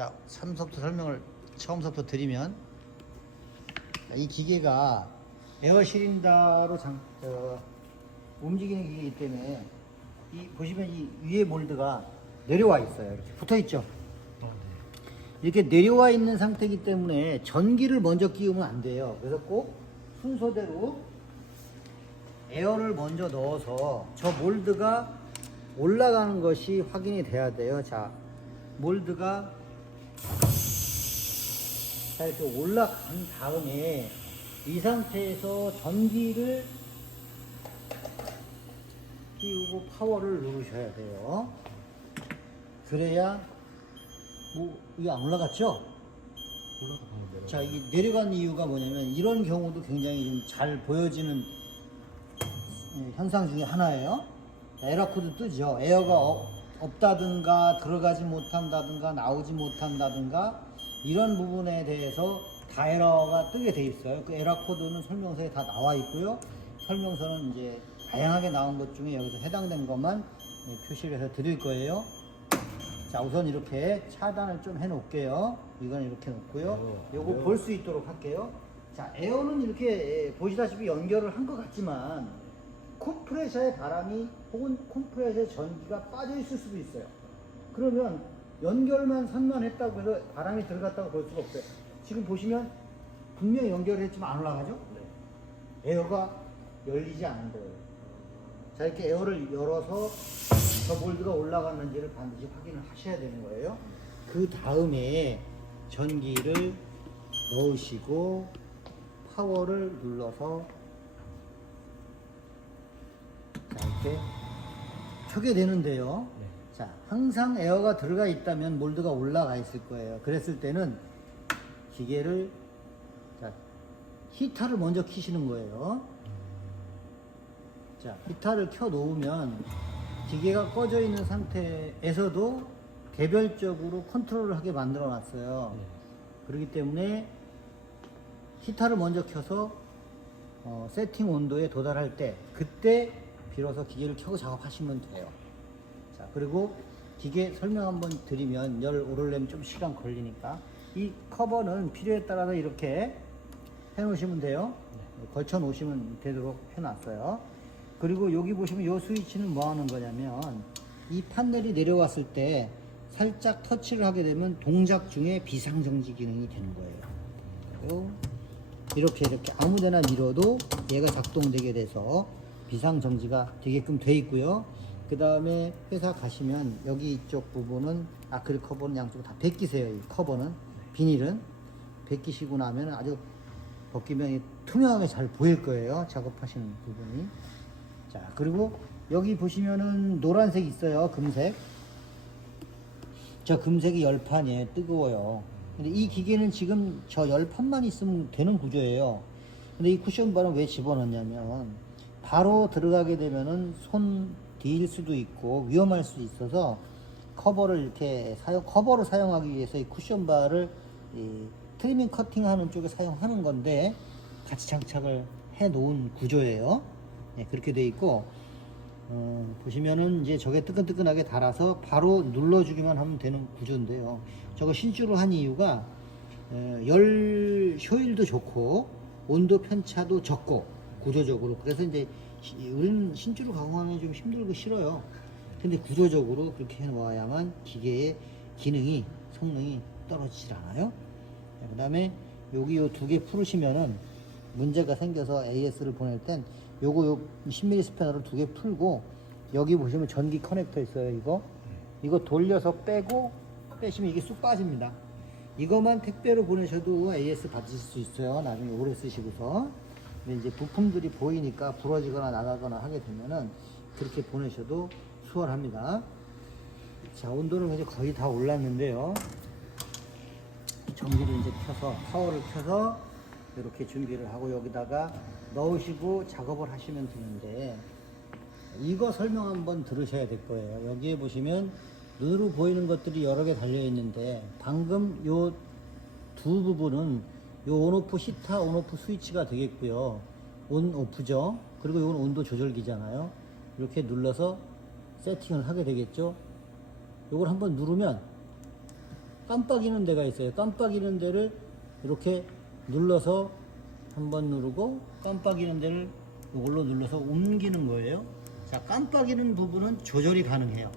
자, 처음부터 설명을 처음부터 드리면, 이 기계가 에어 시린더로 움직이는 기계이기 때문에 보시면 이 위에 몰드가 내려와 있어요. 이렇게 붙어 있죠. 이렇게 내려와 있는 상태이기 때문에 전기를 먼저 끼우면 안 돼요. 그래서 꼭 순서대로 에어를 먼저 넣어서 저 몰드가 올라가는 것이 확인이 돼야 돼요. 자, 몰드가 자 이렇게 올라간 다음에 이 상태에서 전기를 끼우고 파워를 누르셔야 돼요. 그래야 이게 안 올라갔죠? 자, 이 내려간 이유가 뭐냐면 이런 경우도 굉장히 좀 잘 보여지는 현상 중에 하나예요. 에러 코드 뜨죠. 에어가 없다든가 들어가지 못한다든가 나오지 못한다든가 이런 부분에 대해서 다 에러가 뜨게 돼 있어요. 그 에러 코드는 설명서에 다 나와 있고요. 설명서는 이제 다양하게 나온 것 중에 여기서 해당된 것만 표시를 해서 드릴 거예요. 자, 우선 이렇게 차단을 좀 해 놓을게요. 이건 이렇게 놓고요. 요거 볼 수 있도록 할게요. 자, 에어는 이렇게 보시다시피 연결을 한 것 같지만 컴프레셔의 바람이 혹은 컴프레셔의 전기가 빠져 있을 수도 있어요. 그러면 연결만 선만 했다고 해서 바람이 들어갔다고 볼 수가 없어요. 지금 보시면 분명히 연결을 했지만 안 올라가죠? 네. 에어가 열리지 않은 거예요. 자, 이렇게 에어를 열어서 저 몰드가 올라갔는지를 반드시 확인을 하셔야 되는 거예요. 그 다음에 전기를 넣으시고 파워를 눌러서 자, 이렇게 켜게 되는데요. 네. 자, 항상 에어가 들어가 있다면 몰드가 올라가 있을 거예요. 그랬을 때는 기계를 자, 히터를 먼저 켜시는 거예요. 자, 히터를 켜 놓으면 기계가 꺼져 있는 상태에서도 개별적으로 컨트롤을 하게 만들어 놨어요. 네. 그렇기 때문에 히터를 먼저 켜서 세팅 온도에 도달할 때 그때 비로소 기계를 켜고 작업하시면 돼요. 자, 그리고 기계 설명 한번 드리면 열 오르려면 좀 시간 걸리니까 이 커버는 필요에 따라서 이렇게 해 놓으시면 돼요. 걸쳐 놓으시면 되도록 해 놨어요. 그리고 여기 보시면 이 스위치는 뭐 하는 거냐면 이 판넬이 내려왔을 때 살짝 터치를 하게 되면 동작 중에 비상정지 기능이 되는 거예요. 이렇게 아무데나 밀어도 얘가 작동되게 돼서 비상정지가 되게끔 돼 있고요. 그 다음에 회사 가시면 여기 이쪽 부분은 아크릴 커버는 양쪽 다 벗기세요. 이 커버는 비닐은 벗기시고 나면 아주 벗기면 투명하게 잘 보일 거예요. 작업하시는 부분이. 자, 그리고 여기 보시면은 노란색 있어요. 금색. 저 금색이 열판이에요. 뜨거워요. 근데 이 기계는 지금 저 열판만 있으면 되는 구조예요. 근데 이 쿠션바는 왜 집어넣냐면 바로 들어가게 되면은 손 뒤일 수도 있고 위험할 수 있어서 커버를 이렇게 커버로 사용하기 위해서 이 쿠션바를 트리밍 커팅하는 쪽에 사용하는 건데 같이 장착을 해 놓은 구조예요. 네, 그렇게 돼 있고 보시면은 이제 저게 뜨끈뜨끈하게 달아서 바로 눌러주기만 하면 되는 구조인데요. 저거 신주로 한 이유가 열 효율도 좋고 온도 편차도 적고 구조적으로 그래서 이제 우리는 신주로 가공하면 좀 힘들고 싫어요. 근데 구조적으로 그렇게 해 놓아야만 기계의 기능이 성능이 떨어지질 않아요. 그 다음에 여기 요 두 개 풀으시면은 문제가 생겨서 AS를 보낼 땐 요거 10mm 스패너를 두 개 풀고 여기 보시면 전기 커넥터 있어요. 이거 돌려서 빼고 빼시면 이게 쑥 빠집니다. 이것만 택배로 보내셔도 AS 받으실 수 있어요. 나중에 오래 쓰시고서. 근데 이제 부품들이 보이니까 부러지거나 나가거나 하게 되면은 그렇게 보내셔도 수월합니다. 자, 온도는 이제 거의 다 올랐는데요. 전기를 이제 켜서 파워를 켜서 이렇게 준비를 하고 여기다가 넣으시고 작업을 하시면 되는데 이거 설명 한번 들으셔야 될 거예요. 여기에 보시면 눈으로 보이는 것들이 여러 개 달려 있는데 방금 요 두 부분은 요 온오프 히터 온오프 스위치가 되겠고요. 온오프죠. 그리고 이건 온도 조절기잖아요. 이렇게 눌러서 세팅을 하게 되겠죠. 요걸 한번 누르면 깜빡이는 데가 있어요. 깜빡이는 데를 이렇게 눌러서 한번 누르고 깜빡이는 데를 이걸로 눌러서 옮기는 거예요. 자, 깜빡이는 부분은 조절이 가능해요.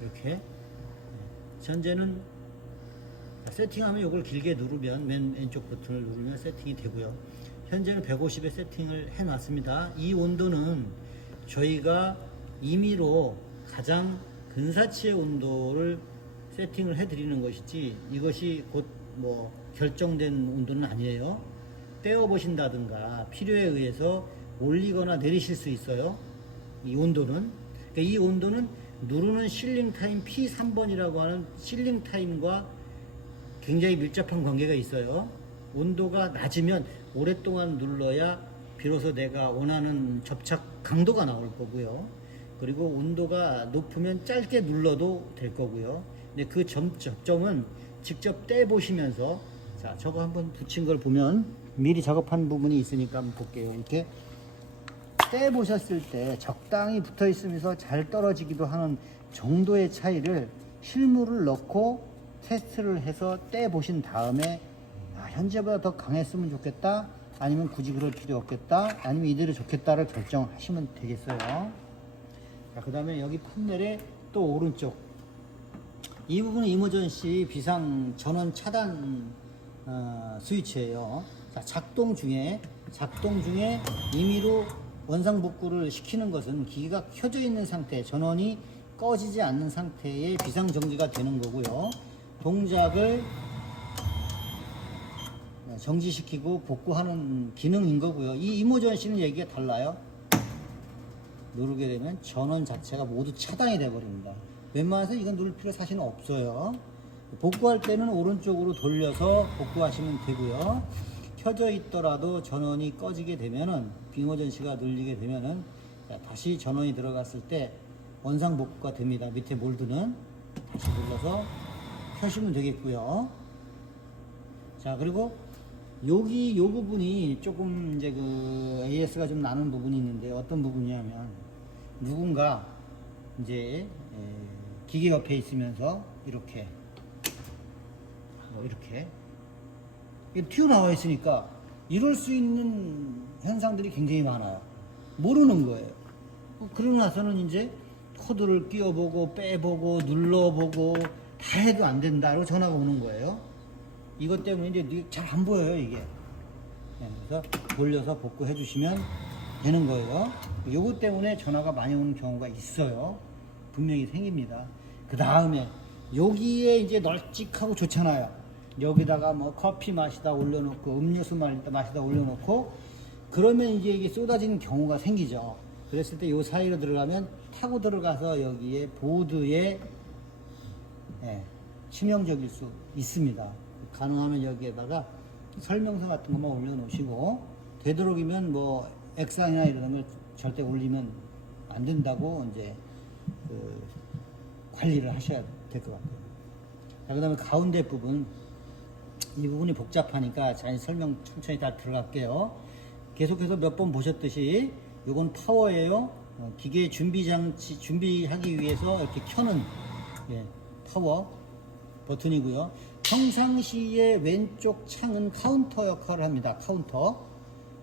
이렇게. 현재는 세팅하면 이걸 길게 누르면 맨 왼쪽 버튼을 누르면 세팅이 되고요. 현재는 150에 세팅을 해 놨습니다. 이 온도는 저희가 임의로 가장 근사치의 온도를 세팅을 해 드리는 것이지 이것이 곧 뭐 결정된 온도는 아니에요. 떼어 보신다든가 필요에 의해서 올리거나 내리실 수 있어요. 이 온도는. 그러니까 이 온도는 누르는 실링 타임 P3번이라고 하는 실링 타임과 굉장히 밀접한 관계가 있어요. 온도가 낮으면 오랫동안 눌러야 비로소 내가 원하는 접착 강도가 나올 거고요. 그리고 온도가 높으면 짧게 눌러도 될 거고요. 근데 그 접점은 직접 떼 보시면서, 자, 저거 한번 붙인 걸 보면 미리 작업한 부분이 있으니까 한번 볼게요. 이렇게 떼 보셨을 때 적당히 붙어 있으면서 잘 떨어지기도 하는 정도의 차이를 실물을 넣고 테스트를 해서 떼 보신 다음에 현재보다 더 강했으면 좋겠다, 아니면 굳이 그럴 필요 없겠다, 아니면 이대로 좋겠다를 결정하시면 되겠어요. 자, 그 다음에 여기 판넬의 또 오른쪽 이 부분은 이머전시 비상 전원 차단 스위치예요. 자, 작동 중에 임의로 원상복구를 시키는 것은 기기가 켜져 있는 상태, 전원이 꺼지지 않는 상태의 비상정지가 되는 거고요. 동작을 정지시키고 복구하는 기능인 거고요. 이 이머전시는 얘기가 달라요. 누르게 되면 전원 자체가 모두 차단이 되어 버립니다. 웬만해서 이건 누를 필요 사실은 없어요. 복구할 때는 오른쪽으로 돌려서 복구하시면 되고요. 켜져 있더라도 전원이 꺼지게 되면은, 이머전시가 눌리게 되면은 다시 전원이 들어갔을 때 원상 복구가 됩니다. 밑에 몰드는 다시 눌러서 켜시면 되겠고요. 자, 그리고 여기 요 부분이 조금 이제 그 AS가 좀 나는 부분이 있는데, 어떤 부분이냐면 누군가 이제 기계 옆에 있으면서 이렇게 튀어나와 있으니까 이럴 수 있는 현상들이 굉장히 많아요. 모르는 거예요. 그러고 나서는 이제 코드를 끼워보고 빼보고 눌러보고 다 해도 안 된다고 전화가 오는 거예요. 이것 때문에 이제 잘 안 보여요, 이게. 그래서 돌려서 복구해 주시면 되는 거예요. 요것 때문에 전화가 많이 오는 경우가 있어요. 분명히 생깁니다. 그 다음에 여기에 이제 널찍하고 좋잖아요. 여기다가 뭐 커피 마시다 올려놓고 음료수 마시다 올려놓고 그러면 이제 이게 쏟아지는 경우가 생기죠. 그랬을 때 요 사이로 들어가면 타고 들어가서 여기에 보드에 치명적일 수 있습니다. 가능하면 여기에다가 설명서 같은 것만 올려놓으시고, 되도록이면 뭐 액상이나 이런 걸 절대 올리면 안 된다고 이제 관리를 하셔야 될 것 같아요. 자, 그 다음에 가운데 부분, 이 부분이 복잡하니까 잘 설명 천천히 다 들어갈게요. 계속해서 몇 번 보셨듯이 이건 파워예요. 기계 준비장치 준비하기 위해서 이렇게 켜는 파워 버튼이고요. 평상시에 왼쪽 창은 카운터 역할을 합니다. 카운터.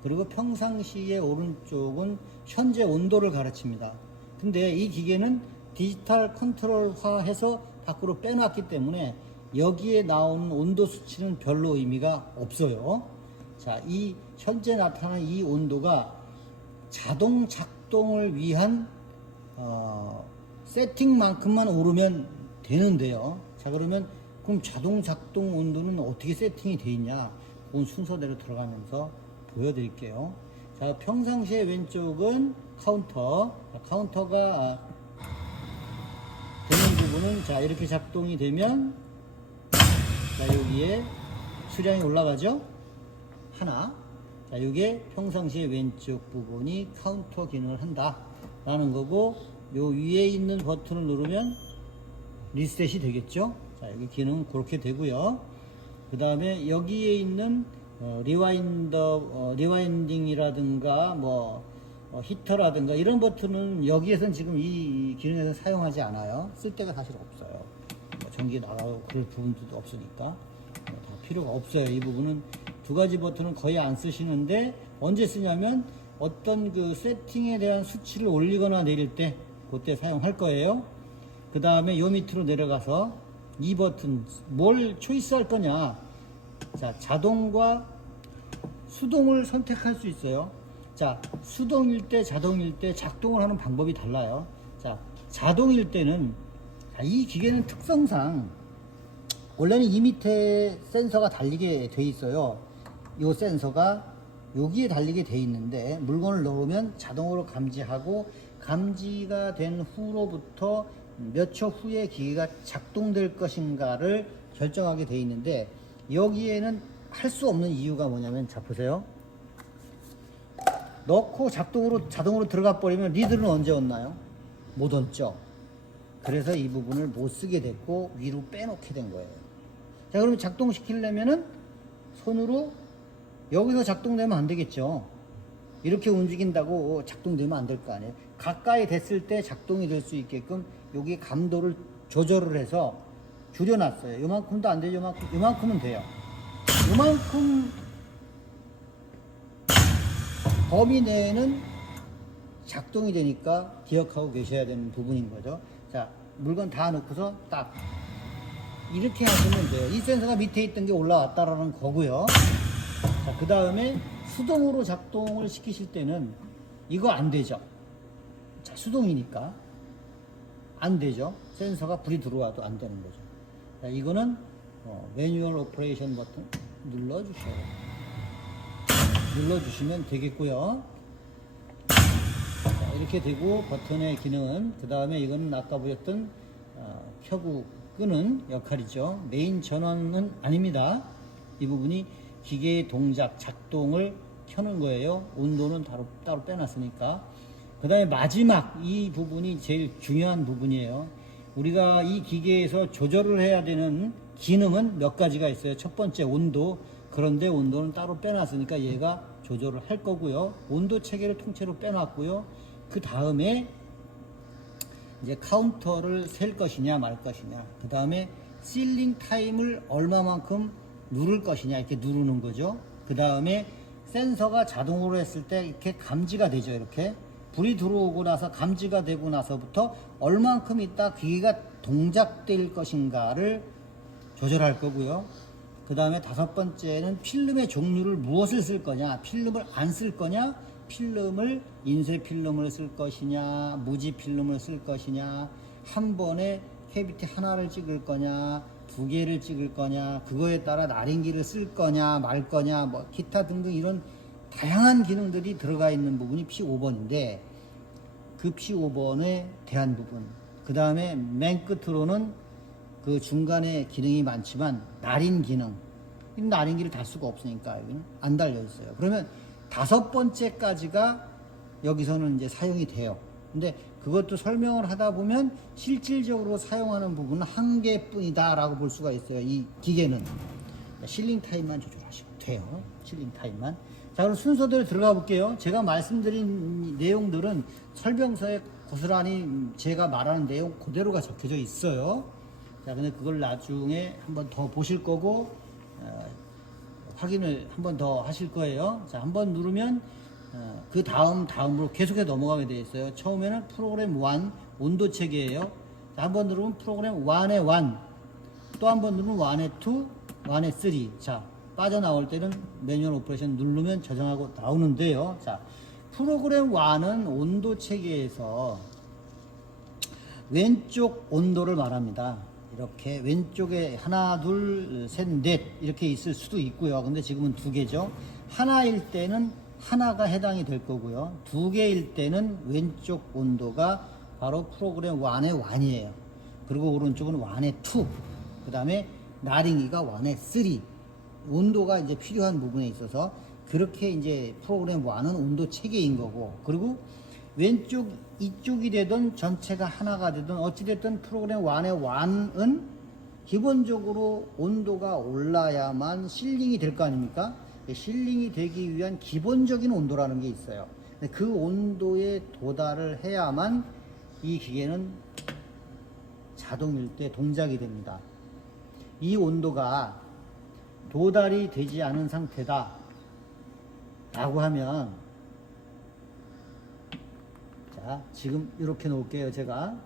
그리고 평상시에 오른쪽은 현재 온도를 가르칩니다. 근데 이 기계는 디지털 컨트롤화해서 밖으로 빼놨기 때문에 여기에 나오는 온도 수치는 별로 의미가 없어요. 자, 이 현재 나타나는 이 온도가 자동 작동을 위한 세팅만큼만 오르면 되는데요. 자, 그러면 그럼 자동 작동 온도는 어떻게 세팅이 되어 있냐? 그건 순서대로 들어가면서 보여드릴게요. 자, 평상시에 왼쪽은 카운터. 카운터가 되는 부분은, 자, 이렇게 작동이 되면, 자, 여기에 수량이 올라가죠? 하나. 자, 이게 평상시에 왼쪽 부분이 카운터 기능을 한다 라는 거고, 요 위에 있는 버튼을 누르면 리셋이 되겠죠? 자, 여기 기능은 그렇게 되고요. 그 다음에 여기에 있는 리와인딩이라든가 뭐 히터라든가 이런 버튼은 여기에선 지금 이 기능에서 사용하지 않아요. 쓸 데가 사실 없어요. 전기 나가고 그럴 부분도 없으니까 다 필요가 없어요. 이 부분은 두 가지 버튼은 거의 안 쓰시는데 언제 쓰냐면 어떤 그 세팅에 대한 수치를 올리거나 내릴 때 그때 사용할 거예요. 그 다음에 요 밑으로 내려가서 이 버튼 뭘 초이스할 거냐. 자, 자동과 수동을 선택할 수 있어요. 자, 수동일 때 자동일 때 작동을 하는 방법이 달라요. 자, 자동일 때는 이 기계는 특성상 원래는 이 밑에 센서가 달리게 돼 있어요. 이 센서가 여기에 달리게 돼 있는데 물건을 넣으면 자동으로 감지하고 감지가 된 후로부터 몇 초 후에 기계가 작동될 것인가를 결정하게 돼 있는데 여기에는 할 수 없는 이유가 뭐냐면 자 보세요. 넣고 자동으로 들어가 버리면 리드는 언제 얹나요? 못 얹죠. 그래서 이 부분을 못 쓰게 됐고 위로 빼놓게 된 거예요. 자, 그러면 작동시키려면은 손으로 여기서 작동되면 안 되겠죠. 이렇게 움직인다고 작동되면 안 될 거 아니에요. 가까이 됐을 때 작동이 될 수 있게끔 여기 감도를 조절을 해서 줄여놨어요. 요만큼도 안 되죠. 요만큼은 돼요. 요만큼 범위 내에는 작동이 되니까 기억하고 계셔야 되는 부분인 거죠. 자, 물건 다 넣고서 딱 이렇게 하시면 돼요. 이 센서가 밑에 있던 게 올라왔다라는 거고요. 자, 그 다음에 수동으로 작동을 시키실 때는 이거 안 되죠. 자, 수동이니까 안 되죠. 센서가 불이 들어와도 안 되는 거죠. 자, 이거는 매뉴얼 오퍼레이션 버튼 눌러주셔야 돼요. 눌러주시면 되겠고요. 자, 이렇게 되고 버튼의 기능은 그 다음에 이거는 아까 보였던 켜고 끄는 역할이죠. 메인 전원은 아닙니다. 이 부분이 기계의 동작, 작동을 켜는 거예요. 온도는 따로 빼놨으니까. 그 다음에 마지막 이 부분이 제일 중요한 부분이에요. 우리가 이 기계에서 조절을 해야 되는 기능은 몇 가지가 있어요. 첫 번째 온도. 그런데 온도는 따로 빼놨으니까 얘가 조절을 할 거고요. 온도 체계를 통째로 빼놨고요. 그 다음에 이제 카운터를 셀 것이냐 말 것이냐. 그 다음에 실링 타임을 얼마만큼 누를 것이냐 이렇게 누르는 거죠. 그 다음에 센서가 자동으로 했을 때 이렇게 감지가 되죠. 이렇게 불이 들어오고 나서 감지가 되고 나서부터 얼만큼 있다 기계가 동작될 것인가를 조절할 거고요. 그 다음에 다섯 번째는 필름의 종류를 무엇을 쓸 거냐. 필름을 안 쓸 거냐, 필름을 인쇄 필름을 쓸 것이냐, 무지 필름을 쓸 것이냐, 한 번에 캐비티 하나를 찍을 거냐, 두 개를 찍을 거냐, 그거에 따라 나린기를 쓸 거냐 말 거냐, 뭐 기타 등등 이런 다양한 기능들이 들어가 있는 부분이 P5번인데 그 P5번에 대한 부분, 그 다음에 맨 끝으로는 그 중간에 기능이 많지만 날인 기능, 이 날인기를 달 수가 없으니까 여기는 안 달려 있어요. 그러면 다섯 번째까지가 여기서는 이제 사용이 돼요. 근데 그것도 설명을 하다 보면 실질적으로 사용하는 부분은 한 개뿐이다 라고 볼 수가 있어요. 이 기계는 실링 타임만 조절하시면 돼요. 실링 타임만. 자, 그럼 순서대로 들어가 볼게요. 제가 말씀드린 내용들은 설명서에 고스란히 제가 말하는 내용 그대로가 적혀져 있어요. 자, 근데 그걸 나중에 한번 더 보실 거고 확인을 한번 더 하실 거예요. 자, 한번 누르면 그 다음으로 계속해 넘어가게 되어 있어요. 처음에는 프로그램 1 온도 체계예요. 한 번 누르면 프로그램 1의 1, 또 한 번 누르면 1의 2, 1의 3. 자, 빠져나올 때는 매뉴얼 오퍼레이션 누르면 저장하고 나오는데요. 자, 프로그램 1은 온도 체계에서 왼쪽 온도를 말합니다. 이렇게 왼쪽에 하나, 둘, 셋, 넷 이렇게 있을 수도 있고요. 근데 지금은 두 개죠. 하나일 때는 하나가 해당이 될 거고요. 두 개일 때는 왼쪽 온도가 바로 프로그램 1의 1이에요. 그리고 오른쪽은 1의 2. 그 다음에 나링이가 1의 3. 온도가 이제 필요한 부분에 있어서 그렇게 이제 프로그램 1은 온도 체계인 거고, 그리고 왼쪽 이쪽이 되든 전체가 하나가 되든 어찌됐든 프로그램 1의 1은 기본적으로 온도가 올라야만 실링이 될 거 아닙니까? 실링이 되기 위한 기본적인 온도라는 게 있어요. 그 온도에 도달을 해야만 이 기계는 자동일 때 동작이 됩니다. 이 온도가 도달이 되지 않은 상태다 라고 하면, 자, 지금 이렇게 놓을게요. 제가.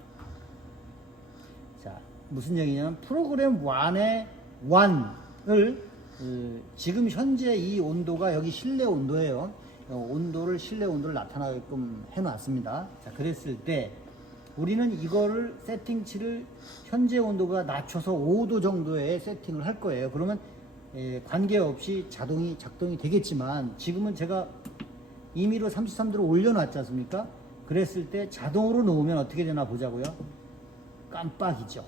자, 무슨 얘기냐면 프로그램 1의 1을 지금 현재 이 온도가 여기 실내 온도예요. 온도를 실내 온도를 나타나게끔 해놨습니다. 자, 그랬을 때 우리는 이거를 세팅치를 현재 온도가 낮춰서 5도 정도에 세팅을 할 거예요. 그러면 관계없이 자동이 작동이 되겠지만, 지금은 제가 임의로 33도로 올려놨지 않습니까? 그랬을 때 자동으로 놓으면 어떻게 되나 보자고요. 깜빡이죠.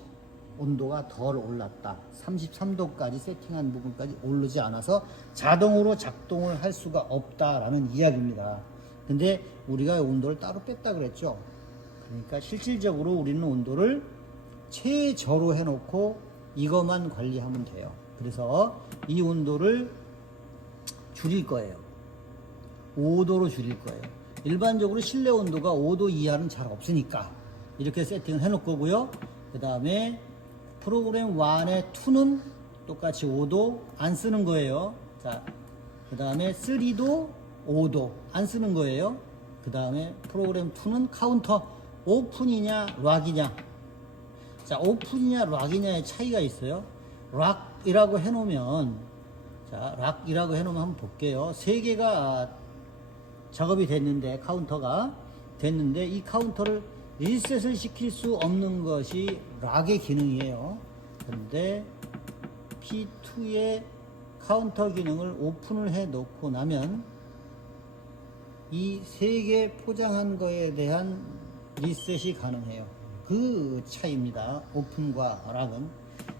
온도가 덜 올랐다. 33도까지 세팅한 부분까지 오르지 않아서 자동으로 작동을 할 수가 없다라는 이야기입니다. 근데 우리가 온도를 따로 뺐다 그랬죠. 그러니까 실질적으로 우리는 온도를 최저로 해놓고 이것만 관리하면 돼요. 그래서 이 온도를 줄일 거예요. 5도로 줄일 거예요. 일반적으로 실내 온도가 5도 이하는 잘 없으니까 이렇게 세팅을 해놓을 거고요. 그 다음에 프로그램 1의 2는 똑같이 5도 안 쓰는 거예요. 자, 그 다음에 3도 5도 안 쓰는 거예요. 그 다음에 프로그램 2는 카운터 오픈이냐 락이냐. 자, 오픈이냐 락이냐의 차이가 있어요. 락이라고 해놓으면, 자, 락이라고 해놓으면 한번 볼게요. 3개가 작업이 됐는데, 카운터가 됐는데, 이 카운터를 리셋을 시킬 수 없는 것이 락의 기능이에요. 그런데 P2의 카운터 기능을 오픈을 해 놓고 나면 이 3개 포장한 거에 대한 리셋이 가능해요. 그 차이입니다. 오픈과 락은.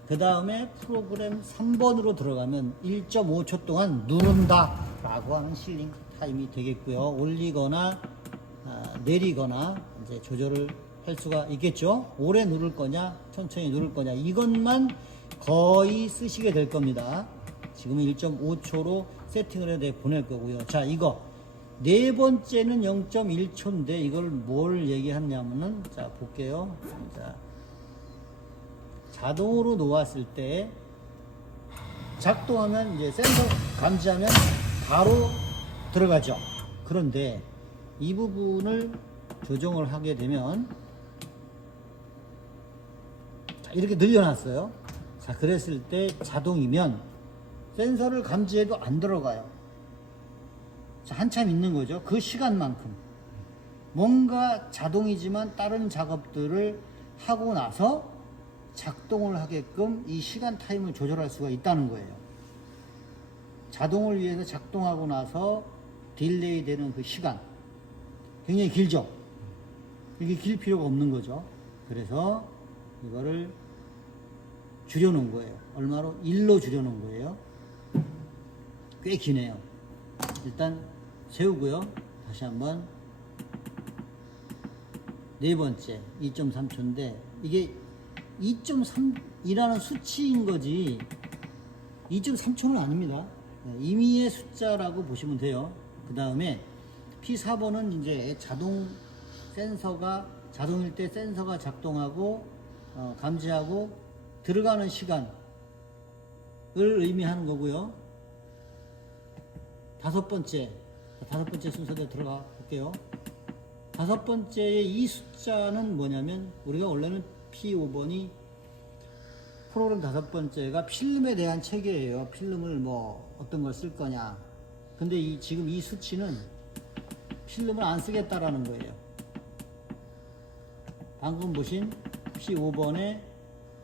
그 다음에 프로그램 3번으로 들어가면 1.5초 동안 누른다 라고 하는 실링 타임이 되겠고요. 올리거나 내리거나 이제 조절을 할 수가 있겠죠. 오래 누를 거냐 천천히 누를 거냐, 이것만 거의 쓰시게 될 겁니다. 지금은 1.5초로 세팅을 해서 보낼 거고요. 자, 이거 네 번째는 0.1초인데 이걸 뭘 얘기하냐면은, 자, 볼게요. 자, 자동으로 놓았을 때 작동하면 이제 센서 감지하면 바로 들어가죠. 그런데 이 부분을 조정을 하게 되면, 자, 이렇게 늘려놨어요. 자, 그랬을 때 자동이면 센서를 감지해도 안 들어가요. 자, 한참 있는 거죠. 그 시간만큼. 뭔가 자동이지만 다른 작업들을 하고 나서 작동을 하게끔 이 시간 타임을 조절할 수가 있다는 거예요. 자동을 위해서 작동하고 나서 딜레이 되는 그 시간 굉장히 길죠. 이게 길 필요가 없는 거죠. 그래서 이거를 줄여놓은 거예요. 얼마로? 1로 줄여놓은 거예요. 꽤 기네요. 일단 세우고요. 다시 한번. 네 번째 2.3초인데 이게 2.3이라는 수치인 거지 2.3초는 아닙니다. 임의의 숫자라고 보시면 돼요. 그 다음에 P4번은 이제 자동 센서가, 자동일 때 센서가 작동하고 감지하고 들어가는 시간을 의미하는 거고요. 다섯 번째 순서대로 들어가 볼게요. 다섯 번째의 이 숫자는 뭐냐면, 우리가 원래는 P5번이 프로그램 다섯 번째가 필름에 대한 체계예요. 필름을 뭐 어떤 걸 쓸 거냐. 근데 지금 이 수치는 필름을 안 쓰겠다라는 거예요. 방금 보신 P5번의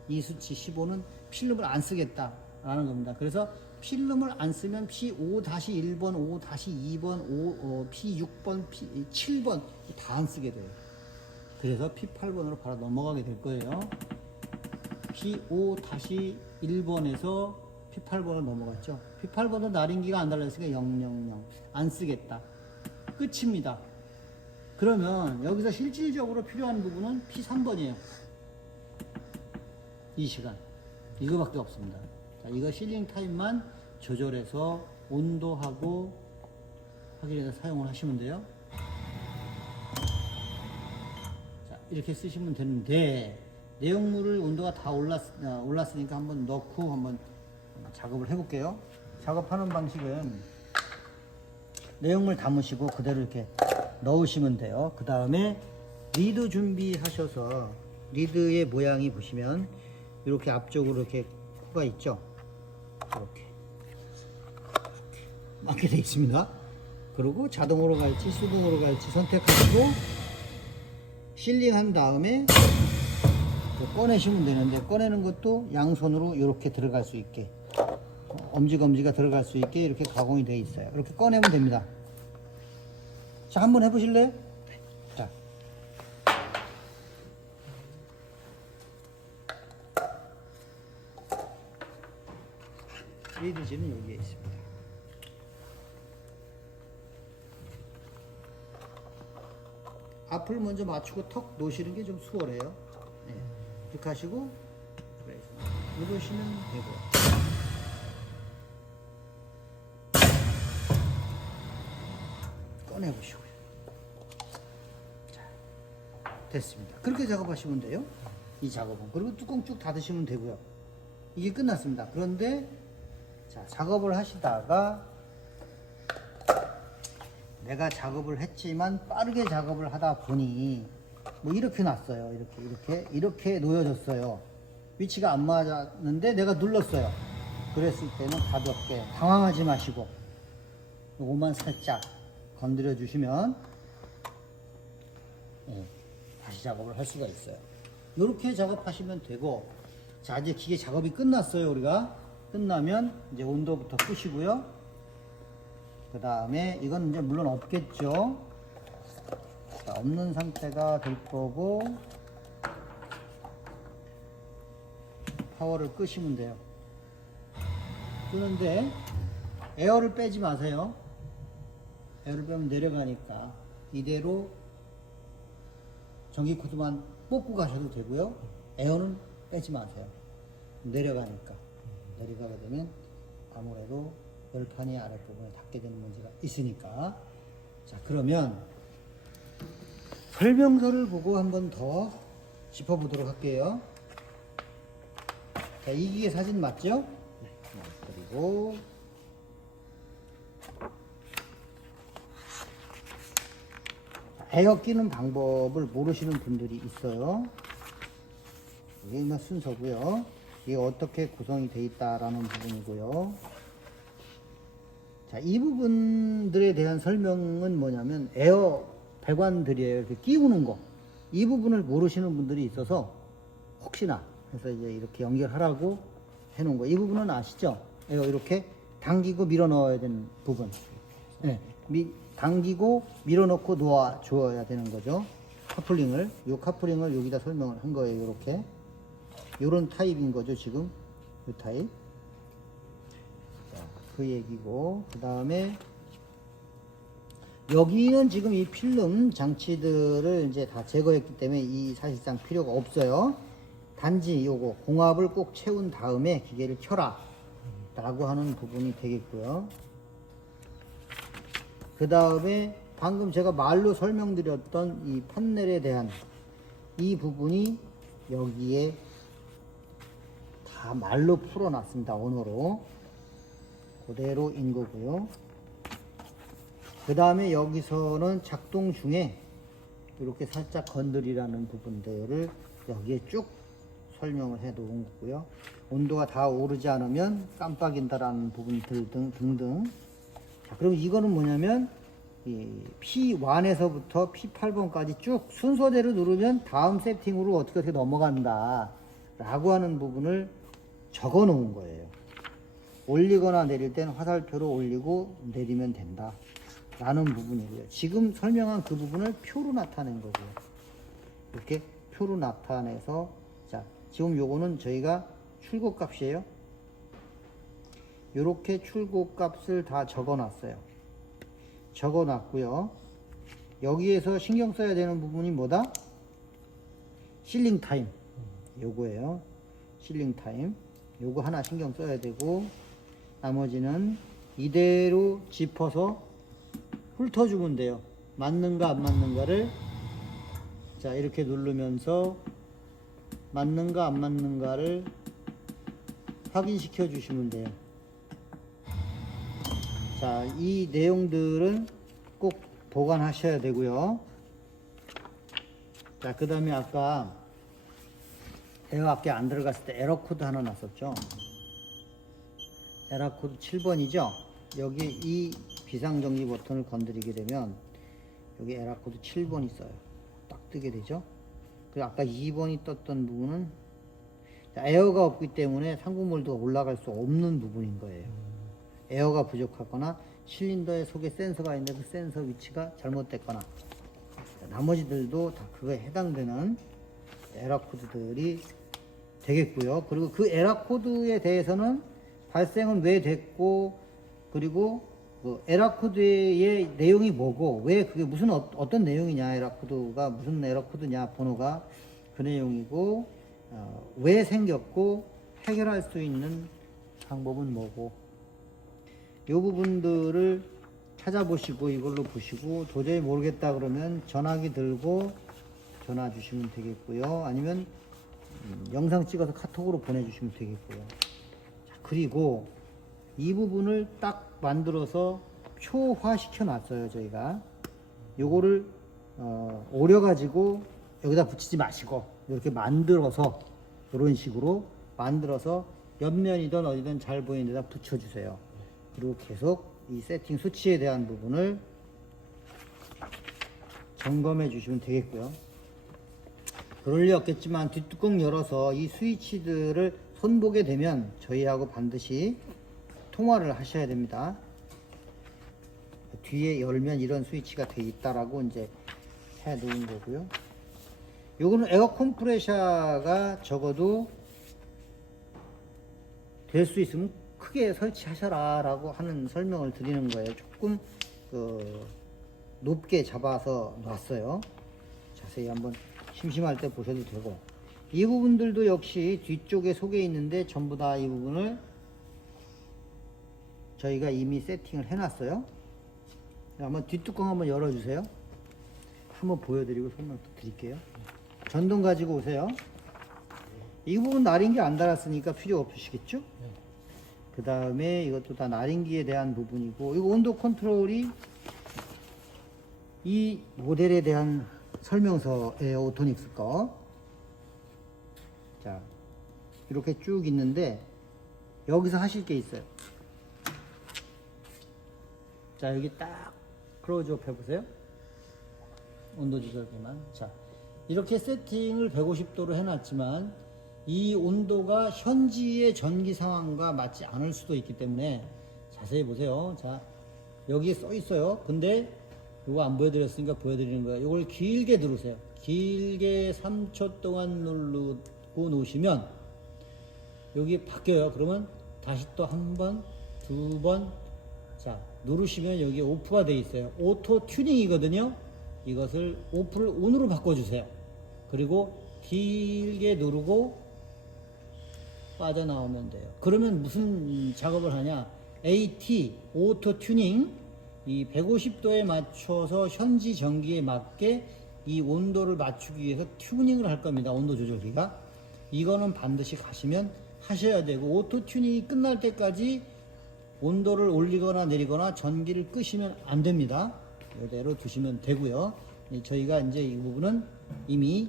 이 수치 15는 필름을 안 쓰겠다라는 겁니다. 그래서 필름을 안 쓰면 P5-1번, 5-2번, P6번, P7번 다 안 쓰게 돼요. 그래서 P8번으로 바로 넘어가게 될 거예요. P5-1번에서 P8번을 넘어갔죠. P8번은 날인기가 안 달라졌으니까 000 안 쓰겠다. 끝입니다. 그러면 여기서 실질적으로 필요한 부분은 P3번이에요. 이 시간 이거밖에 없습니다. 자, 이거 실링 타임만 조절해서 온도하고 확인해서 사용을 하시면 돼요. 자, 이렇게 쓰시면 되는데, 내용물을 온도가 다 올랐으니까 한번 넣고 한번 작업을 해볼게요. 작업하는 방식은 내용물 담으시고 그대로 이렇게 넣으시면 돼요. 그 다음에 리드 준비하셔서 리드의 모양이 보시면 이렇게 앞쪽으로 이렇게 코가 있죠. 이렇게 맞게 되어 있습니다. 그리고 자동으로 갈지 수동으로 갈지 선택하시고 실링한 다음에 꺼내시면 되는데, 꺼내는 것도 양손으로 이렇게 들어갈 수 있게, 엄지검지가 들어갈 수 있게 이렇게 가공이 되어 있어요. 이렇게 꺼내면 됩니다. 자, 한번 해보실래요? 자, 리드지는 여기에 있습니다. 앞을 먼저 맞추고 턱 놓으시는 게 좀 수월해요. 네. 이렇게 하시고 누르시면 되고, 꺼내보시고요. 자, 됐습니다. 그렇게 작업하시면 돼요. 이 작업은. 그리고 뚜껑 쭉 닫으시면 되고요. 이게 끝났습니다. 그런데 자, 작업을 하시다가 내가 작업을 했지만 빠르게 작업을 하다 보니 뭐 이렇게 놨어요. 이렇게 놓여졌어요. 위치가 안 맞았는데 내가 눌렀어요. 그랬을 때는 가볍게, 당황하지 마시고 요것만 살짝 건드려 주시면 다시 작업을 할 수가 있어요. 이렇게 작업하시면 되고, 자, 이제 기계 작업이 끝났어요. 우리가 끝나면 이제 온도부터 끄시고요. 그 다음에 이건 이제 물론 없겠죠. 자, 없는 상태가 될 거고 파워를 끄시면 돼요. 끄는데 에어를 빼지 마세요. 에어를 빼면 내려가니까 이대로 전기 코드만 뽑고 가셔도 되고요. 에어는 빼지 마세요. 내려가니까. 내려가게 되면 아무래도 열판이 아랫부분에 닿게 되는 문제가 있으니까. 자, 그러면 설명서를 보고 한번 더 짚어보도록 할게요. 자, 이 기계 사진 맞죠? 네. 그리고 에어 끼는 방법을 모르시는 분들이 있어요. 이게 순서고요. 이게 어떻게 구성이 되어 있다라는 부분이고요. 자, 이 부분들에 대한 설명은 뭐냐면 에어 배관들이에요. 이렇게 끼우는 거. 이 부분을 모르시는 분들이 있어서 혹시나 해서 이제 이렇게 연결하라고 해놓은 거. 이 부분은 아시죠? 에어 이렇게 당기고 밀어 넣어야 되는 부분. 네. 당기고 밀어 넣고 놓아 줘야 되는 거죠. 카플링을. 요 카플링을 여기다 설명을 한 거예요. 이렇게. 요런 타입인 거죠. 지금. 요 타입. 그 얘기고, 그 다음에 여기는 지금 이 필름 장치들을 이제 다 제거했기 때문에 이 사실상 필요가 없어요. 단지 요거 공압을 꼭 채운 다음에 기계를 켜라 라고 하는 부분이 되겠고요. 그 다음에 방금 제가 말로 설명드렸던 이 판넬에 대한 이 부분이 여기에 다 말로 풀어놨습니다. 언어로 그대로인 거고요. 그 다음에 여기서는 작동 중에 이렇게 살짝 건드리라는 부분들을 여기에 쭉 설명을 해 놓은 거고요. 온도가 다 오르지 않으면 깜빡인다라는 부분들 등등. 자, 그럼 이거는 뭐냐면 이 P1에서부터 P8번까지 쭉 순서대로 누르면 다음 세팅으로 어떻게 넘어간다 라고 하는 부분을 적어 놓은 거예요. 올리거나 내릴 땐 화살표로 올리고 내리면 된다 라는 부분이고요. 지금 설명한 그 부분을 표로 나타낸 거고요. 이렇게 표로 나타내서, 자, 지금 요거는 저희가 출고 값이에요. 이렇게 출고 값을 다 적어 놨어요. 적어 놨고요. 여기에서 신경 써야 되는 부분이 뭐다? 실링 타임. 요거예요. 실링 타임. 요거 하나 신경 써야 되고, 나머지는 이대로 짚어서 훑어주면 돼요. 맞는가 안 맞는가를. 자, 이렇게 누르면서 맞는가 안 맞는가를 확인시켜 주시면 돼요. 자, 이 내용들은 꼭 보관하셔야 되고요. 자, 그 다음에 아까 에어 앞에 안 들어갔을 때 에러 코드 하나 났었죠. 에러 코드 7번이죠. 여기 이 비상정지 버튼을 건드리게 되면 여기 에러 코드 7번 있어요. 딱 뜨게 되죠. 그리고 아까 2번이 떴던 부분은 에어가 없기 때문에 상공몰드가 올라갈 수 없는 부분인 거예요. 에어가 부족하거나 실린더의 속에 센서가 있는데 그 센서 위치가 잘못됐거나, 나머지들도 다 그거에 해당되는 에러 코드들이 되겠고요. 그리고 그 에러 코드에 대해서는 발생은 왜 됐고, 그리고 그 에러 코드의 내용이 뭐고, 왜 그게 무슨 어떤 내용이냐, 에러 코드가 무슨 에러 코드냐, 번호가 그 내용이고, 왜 생겼고 해결할 수 있는 방법은 뭐고, 이 부분들을 찾아보시고 이걸로 보시고 도저히 모르겠다 그러면 전화기 들고 전화 주시면 되겠고요. 아니면 영상 찍어서 카톡으로 보내주시면 되겠고요. 자, 그리고 이 부분을 딱 만들어서 표화 시켜 놨어요. 저희가 요거를 오려 가지고 여기다 붙이지 마시고 이렇게 만들어서 이런 식으로 만들어서 옆면이든 어디든 잘 보이는 데다 붙여 주세요. 그리고 계속 이 세팅 수치에 대한 부분을 점검해 주시면 되겠고요. 그럴 리 없겠지만 뒷뚜껑 열어서 이 스위치들을 손보게 되면 저희하고 반드시 통화를 하셔야 됩니다. 뒤에 열면 이런 스위치가 돼 있다라고 이제 해 놓은 거고요. 요거는 에어 컴프레셔가 적어도 될 수 있으면 크게 설치하셔라 라고 하는 설명을 드리는 거예요. 조금 높게 잡아서 놨어요. 자세히 한번 심심할 때 보셔도 되고, 이 부분들도 역시 뒤쪽에 속에 있는데 전부 다 이 부분을 저희가 이미 세팅을 해 놨어요. 한번 뒷뚜껑 한번 열어주세요. 한번 보여드리고 설명 또 드릴게요. 전동 가지고 오세요. 이 부분 나린기 안 달았으니까 필요 없으시겠죠? 그 다음에 이것도 다 나린기에 대한 부분이고, 이거 온도 컨트롤이 이 모델에 대한 설명서예요. 오토닉스 거. 자, 이렇게 쭉 있는데 여기서 하실 게 있어요. 자, 여기 딱 클로즈업 해보세요. 온도 조절기만. 자, 이렇게 세팅을 150도로 해놨지만 이 온도가 현지의 전기 상황과 맞지 않을 수도 있기 때문에 자세히 보세요. 자, 여기 써 있어요. 근데 이거 안 보여드렸으니까 보여드리는 거예요. 이걸 길게 누르세요. 길게 3초 동안 누르고 놓으시면 여기 바뀌어요. 그러면 다시 또 한 번, 두 번, 자, 누르시면 여기 오프가 되어 있어요. 오토 튜닝이거든요. 이것을 오프를 온으로 바꿔주세요. 그리고 길게 누르고 빠져나오면 돼요. 그러면 무슨 작업을 하냐? AT, 오토 튜닝, 이 150도에 맞춰서 현지 전기에 맞게 이 온도를 맞추기 위해서 튜닝을 할 겁니다. 온도 조절기가. 이거는 반드시 가시면 하셔야 되고, 오토 튜닝이 끝날 때까지 온도를 올리거나 내리거나 전기를 끄시면 안 됩니다. 이대로 두시면 되고요. 저희가 이제 이 부분은 이미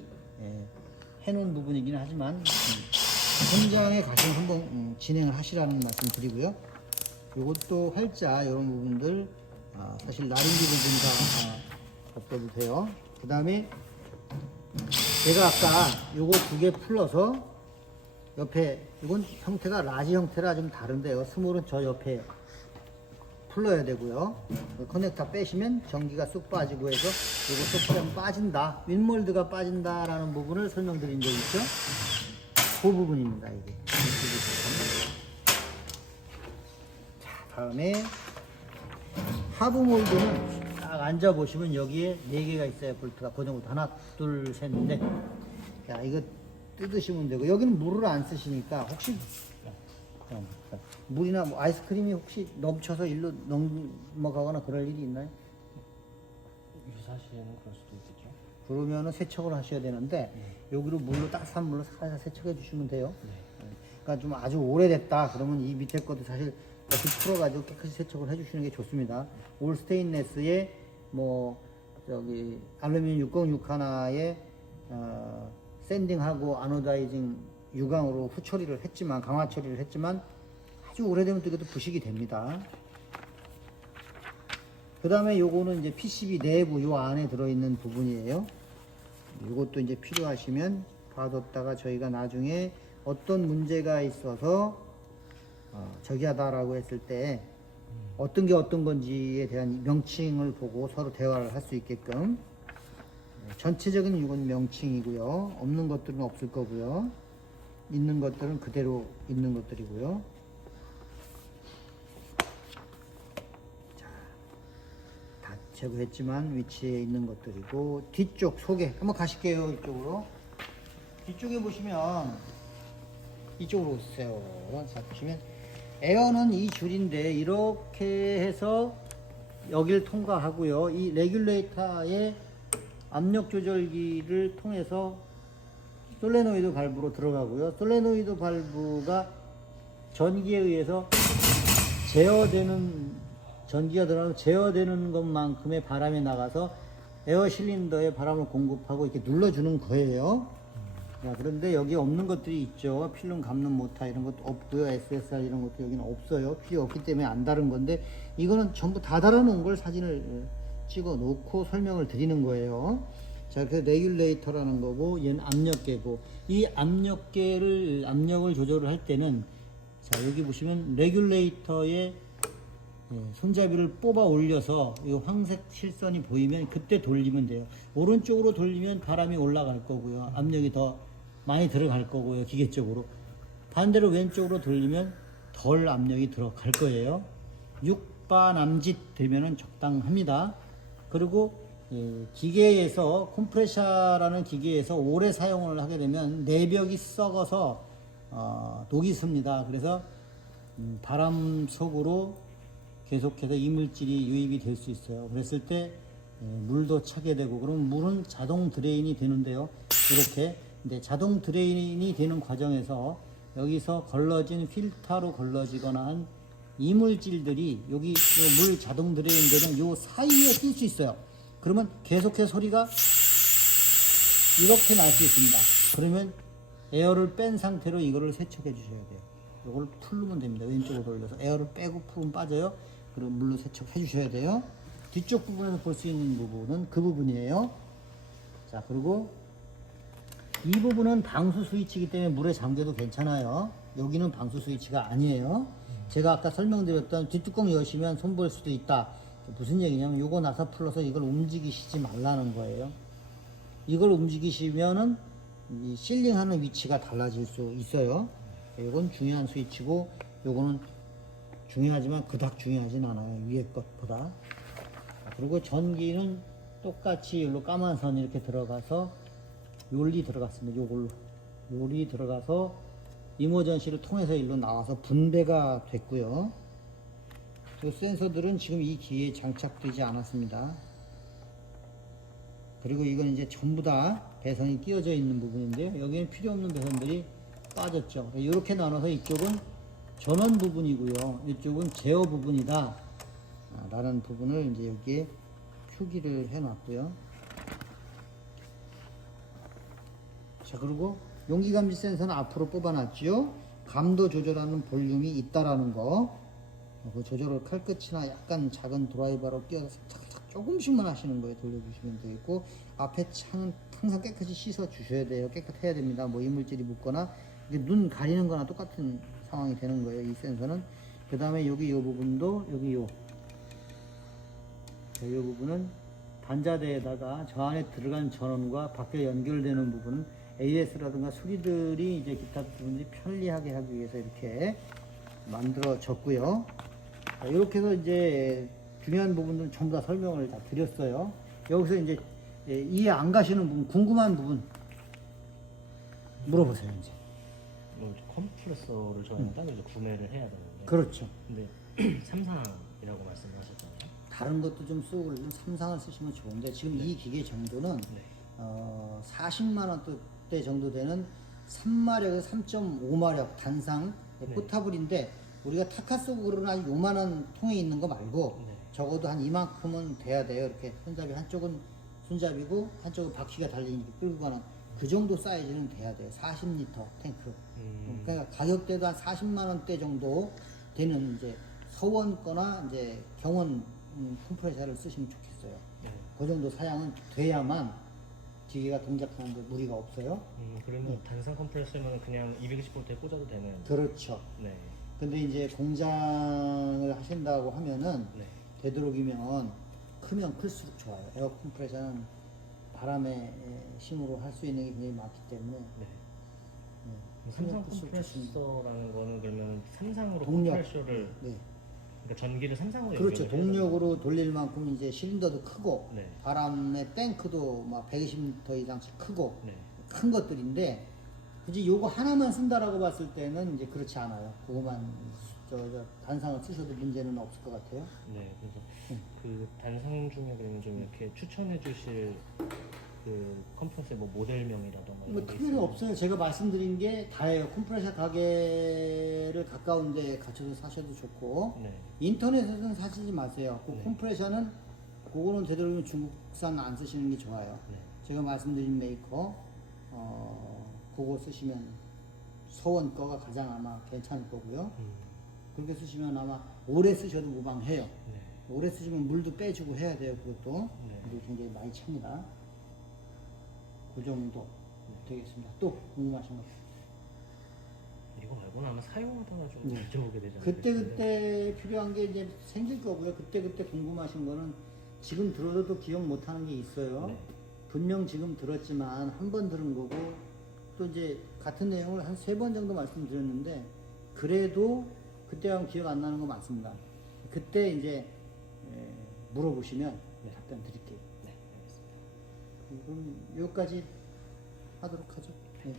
해놓은 부분이긴 하지만 현장에 가셔서 한번 진행을 하시라는 말씀 드리고요. 이것도 활자 이런 부분들 사실 나린기 부분 다 없어도 돼요. 그 다음에 제가 아까 요거 두 개 풀러서 옆에, 이건 형태가 라지 형태라 좀 다른데요. 스몰은 저 옆에 풀러야 되고요. 커넥터 빼시면 전기가 쑥 빠지고 해서 이거 쏙 빠진다, 윈몰드가 빠진다라는 부분을 설명드린 적 있죠. 그 부분입니다. 이게. 자, 다음에 하부 몰드는 딱 앉아 보시면 여기에 4개가 있어요. 볼트가 고정부터 하나, 둘, 셋, 넷. 자, 이거 뜯으시면 되고, 여기는 물을 안 쓰시니까 혹시 물이나 뭐 아이스크림이 혹시 넘쳐서 일로 넘어가거나 그럴 일이 있나요? 유사시에는 그럴 수도 있겠죠. 그러면은 세척을 하셔야 되는데 여기로 물로 따뜻한 물로 살살 세척해 주시면 돼요. 그러니까 좀 아주 오래됐다 그러면 이 밑에 것도 사실 이렇게 풀어가지고 깨끗이 세척을 해주시는 게 좋습니다. 올 스테인레스에 뭐 저기 알루미늄 606 하나에 샌딩하고 아노다이징 유광으로 후처리를 했지만 강화 처리를 했지만 아주 오래되면 또 이것도 부식이 됩니다. 그 다음에 요거는 이제 PCB 내부 요 안에 들어있는 부분이에요. 요것도 이제 필요하시면 봐뒀다가 저희가 나중에 어떤 문제가 있어서 저기 하다라고 했을 때 어떤 게 어떤 건지에 대한 명칭을 보고 서로 대화를 할 수 있게끔 전체적인 이건 명칭이고요. 없는 것들은 없을 거고요. 있는 것들은 그대로 있는 것들이고요. 자, 다 제거했지만 위치에 있는 것들이고 뒤쪽 소개 한번 가실게요. 이쪽으로. 뒤쪽에 보시면 이쪽으로 오세요. 자, 보시면 에어는 이 줄인데 이렇게 해서 여기를 통과하고요. 이 레귤레이터의 압력 조절기를 통해서 솔레노이드 발브로 들어가고요. 솔레노이드 발브가 전기에 의해서 제어되는 전기가 들어가서 제어되는 것만큼의 바람이 나가서 에어 실린더에 바람을 공급하고 이렇게 눌러주는 거예요. 자, 그런데 여기 없는 것들이 있죠. 필름 감는 모터 이런 것도 없고요. SSR 이런 것도 여기는 없어요. 필요 없기 때문에 안 다른 건데 이거는 전부 다 달아놓은 걸 사진을 찍어 놓고 설명을 드리는 거예요. 자, 그래서 레귤레이터라는 거고 얘는 압력계고 이 압력을 조절을 할 때는 자, 여기 보시면 레귤레이터의 손잡이를 뽑아 올려서 이 황색 실선이 보이면 그때 돌리면 돼요. 오른쪽으로 돌리면 바람이 올라갈 거고요. 압력이 더 많이 들어갈 거고요. 기계 쪽으로. 반대로 왼쪽으로 돌리면 덜 압력이 들어갈 거예요. 6바 남짓 되면은 적당합니다. 그리고 기계에서 컴프레셔라는 기계에서 오래 사용을 하게 되면 내벽이 썩어서 녹이 습니다. 그래서 바람 속으로 계속해서 이물질이 유입이 될 수 있어요. 그랬을 때 물도 차게 되고 그럼 물은 자동 드레인이 되는데요. 이렇게 근데 자동 드레인이 되는 과정에서 여기서 걸러진 필터로 걸러지거나 한 이물질들이 여기 물 자동 드레인 되는 요 사이에 낄 수 있어요. 그러면 계속해서 소리가 이렇게 날 수 있습니다. 그러면 에어를 뺀 상태로 이거를 세척해 주셔야 돼요. 이걸 풀면 됩니다. 왼쪽으로 돌려서 에어를 빼고 풀면 빠져요. 그리고 물로 세척해 주셔야 돼요. 뒤쪽 부분에서 볼 수 있는 부분은 그 부분이에요. 자, 그리고 이 부분은 방수 스위치이기 때문에 물에 잠겨도 괜찮아요. 여기는 방수 스위치가 아니에요. 제가 아까 설명드렸던 뒷뚜껑 여시면 손볼 수도 있다. 무슨 얘기냐면 요거 나사 풀러서 이걸 움직이시지 말라는 거예요. 이걸 움직이시면은 이 실링하는 위치가 달라질 수 있어요. 이건 중요한 스위치고 요거는 중요하지만 그닥 중요하진 않아요. 위에 것보다. 그리고 전기는 똑같이 여기로 까만 선 이렇게 들어가서 요리 들어갔습니다. 요걸로 요리 들어가서 이머전시를 통해서 일로 나와서 분배가 됐고요. 이 센서들은 지금 이 기계에 장착되지 않았습니다. 그리고 이건 이제 전부 다 배선이 끼워져 있는 부분인데요. 여기는 필요 없는 배선들이 빠졌죠. 이렇게 나눠서 이쪽은 전원 부분이고요. 이쪽은 제어 부분이다. 라는 부분을 이제 여기에 표기를 해 놨고요. 자, 그리고 용기 감지 센서는 앞으로 뽑아 놨죠. 감도 조절하는 볼륨이 있다라는 거. 그 조절을 칼끝이나 약간 작은 드라이버로 끼워서 살짝 조금씩만 하시는 거예요. 돌려주시면 되겠고, 앞에 창은 항상 깨끗이 씻어 주셔야 돼요. 깨끗해야 됩니다. 뭐 이물질이 묻거나 눈 가리는 거나 똑같은 상황이 되는 거예요. 이 센서는. 그 다음에 여기 이 부분도 여기 이 부분은 단자대에다가 저 안에 들어간 전원과 밖에 연결되는 부분은 AS라든가 수리들이 이제 기타 부분들이 편리하게 하기 위해서 이렇게 만들어졌고요. 이렇게 해서 이제 중요한 부분들은 전부 다 설명을 다 드렸어요. 여기서 이제 이해 안 가시는 부분, 궁금한 부분 물어보세요. 이제. 컴프레서를 저희가 따로 이제 구매를 해야 되는데. 그렇죠. 근데 삼상이라고 말씀을 하셨잖아요. 다른 것도 좀 쓰고 그러면 삼상을 쓰시면 좋은데 지금 이 기계 정도는 네. 40만 원대 정도 되는 3마력에서 3.5마력 단상 네. 포타블인데 우리가 타카소그로는 요만한 통에 있는 거 말고 네. 적어도 한 이만큼은 돼야 돼요. 이렇게 손잡이 한쪽은 손잡이고 한쪽은 바퀴가 달린 이렇게 끌고 가는 그 정도 사이즈는 돼야 돼요. 40리터 탱크. 그러니까 가격대도 한 40만 원대 정도 되는 이제 서원 거나 이제 경원 컴프레셔를 쓰시면 좋겠어요. 네. 그 정도 사양은 돼야만 기계가 동작하는데 무리가 없어요. 그러면 네. 단상 컴프레서면 그냥 220V에 꽂아도 되는. 그렇죠. 네. 근데 이제 공장을 하신다고 하면은 네. 되도록이면 크면 클수록 좋아요. 에어 컴프레셔는 바람의 힘으로 할 수 있는 게 굉장히 많기 때문에 네. 크면 삼성 클수록 좋습니다. 컴프레서라는 거는 그러면 삼상으로 동력. 컴프레서를 네. 그러니까 전기를 삼상으로 그렇죠. 연결을 해야 동력으로 돌릴 만큼 이제 실린더도 크고 네. 바람의 탱크도 막 120m 이상씩 크고 네. 큰 것들인데 굳이 요거 하나만 쓴다라고 봤을 때는 이제 그렇지 않아요. 그거만 저 단상을 쓰셔도 문제는 없을 것 같아요. 네, 그래서 그 단상 중에 그러면 좀 이렇게 추천해 주실 그 컴프레서의 뭐 모델명이라던가 뭐 이런 게 특별히 있어요? 없어요. 제가 말씀드린 게 다예요. 컴프레셔 가게를 가까운 데 갖춰서 사셔도 좋고 네. 인터넷에서는 사시지 마세요. 그 네. 컴프레셔는 그거는 되도록이면 중국산 안 쓰시는 게 좋아요. 네. 제가 말씀드린 메이커 그거 쓰시면 서원 거가 가장 아마 괜찮을 거고요. 그렇게 쓰시면 아마 오래 쓰셔도 무방해요. 네. 오래 쓰시면 물도 빼주고 해야 돼요. 그것도 네. 물이 굉장히 많이 찹니다. 그 정도 되겠습니다. 또 궁금하신 거? 이거 말고는 아마 사용하다가 좀 네. 여쭤보게 되잖아요. 그때 필요한 게 이제 생길 거고요. 그때 궁금하신 거는 지금 들어도 기억 못 하는 게 있어요. 네. 분명 지금 들었지만 한 번 들은 거고 또 이제 같은 내용을 한 3번 정도 말씀드렸는데 그래도 그때하고 기억 안 나는 거 맞습니다. 그때 이제 물어보시면 네. 답변 드릴게요. 네, 알겠습니다. 그럼 여기까지 하도록 하죠. 네.